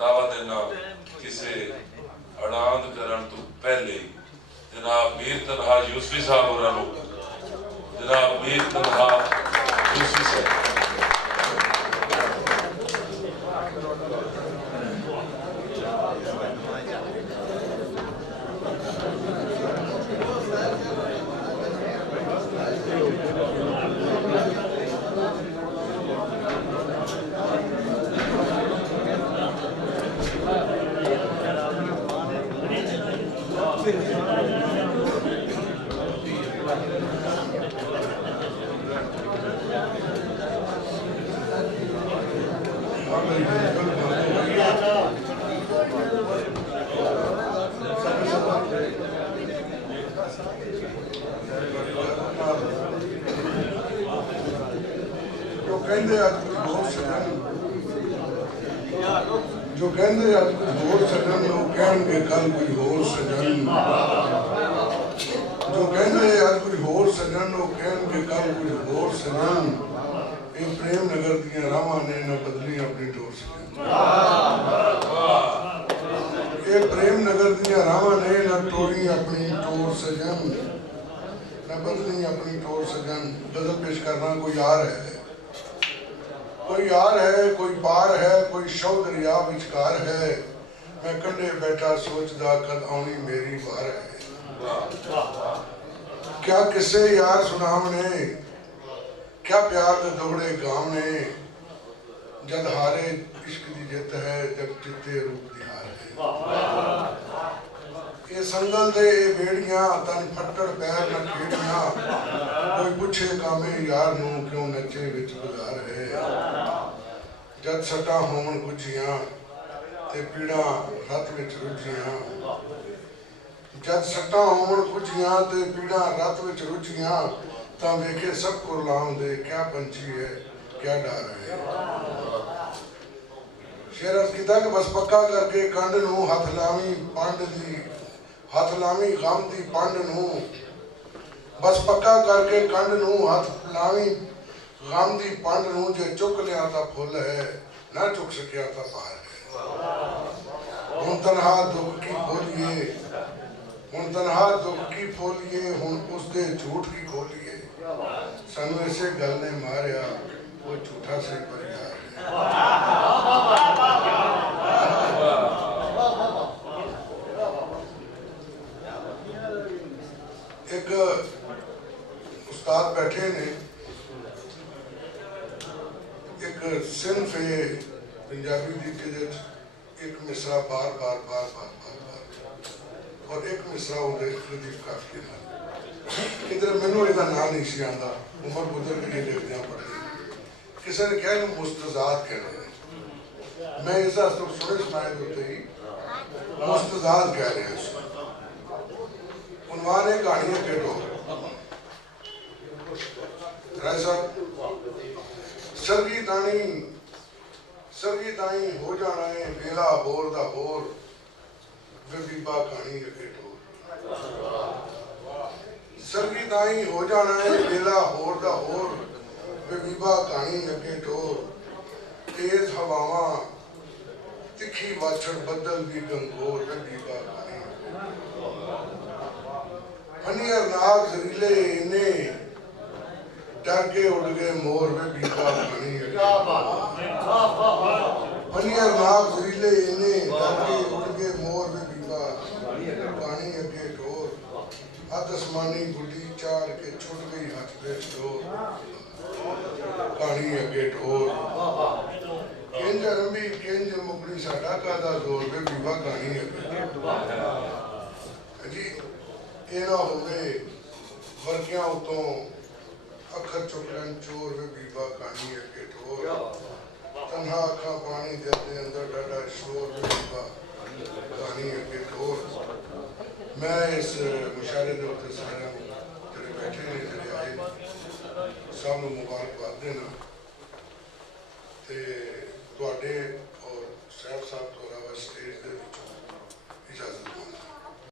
दावा देना किसी अड़ांद करन तो पहले जनाब मीर तनहा यूसुफी साहब होरां जनाब मीर तनहा यूसुफी साहब जो कहते अज कुछ होर सजन लोग कह कल कोई होर सजन जो कहते अज कुछ होर सजन लोग कह कल कुछ होर सजन ये प्रेम नगर दियां रावां ने न बदली अपनी टोर सजन ये प्रेम नगर दियां रावां ने न टोरी अपनी टोर सजन न बदली अपनी टोर सजन। गजल पेश करना कोई यार है कोई पार है कोई शौ दरिया विचकार है मैं कंढे बैठा सोचदा कद आउणी मेरी वार है। क्या किसे यार सुनावने क्या प्यार दे दोगड़े गाँव ने जद हारे इश्क दी जित है जब चित्ते रूप दी हार है। ये संगल दे बेड़ियां तन फट्टड़ पैर न खेड़ियां कोई पूछे कामे यार नू क्यों नचे विच गुजार है। जद सटा होवन गुझियां ते पीड़ा रत विच रुझियां जद सटा होवन गुझियां ते पीड़ा रत विच रुझियां तां वेखे सब कुरलाम दे क्या पंछी है क्या डर है। शेर अर्ज कीता कि बस पक्का करके कंड नू हथ लावी पंड दी हथ लावी गम दी पंड नू बस पक्का करके कंड नू हथ लावी गम दी पंड नू जे चुक लिया ता फुल है ना चुक सकिया ता पार है। हुण तन्हा दुख की बोलिए हुण तन्हा दुख की फोलिए हुण उसदे झूठ की खोलिए सानू इसे गल ने मारिया वो झूठा से परिहार है। एक उस्ताद बैठे ने एक सिंफ है पंजाबी दी एक मिसरा बार बार बार बार बार बार और एक मिसरा होंगे लतीफ काफी नाल इधर मैनू इसका नाम नहीं सी आंदा उमर गुजर के लिखदियां पढ़ी किसी ने कहा मुस्तजाद कहने मैं इस सुने सुनाए होते ही मुस्तजाद कह रहे हैं। उन्वान है कहानियां के डोर राय साहब सरगी ताई हो जाना है वेला होर दा होर वे बीबा कहानी अगे टोर सरगी ताई हो जाना है वेला होर दा होर वे बीबा कहानी अगे टोर तेज हवावां तिखी वाछड़ बदल भी गंगोर वे बीबा कहानी फनियर नाग जरीले इन्ने डर के उड़ गए मोर वे बीबा कहानी फनियर नाग जरीले इन्ने डर के उड़ गए मोर वे बीबा कहानी अगे ठोर अध आसमानी गुड्डी चार के छुट गई हाथ पे ठोर कहानी अगे ठोर किंज रंबी किंज मुकड़ी साडा कादा जोर वे बीबा कहानी अगे जी ये ना होवे वर्गियां उतों अखर चुकलन चोर वे बीबा कहानी अगे ठोर तन्हा अखा पानी देते अंदर डाडा शोर वे बीबा कहानी अगे ठोर। मैं इस मुशारे दे उत्ते सारे जेडे बैठे ने जेडे आए सब नूं मुबारकबाद देना ते तुहाडे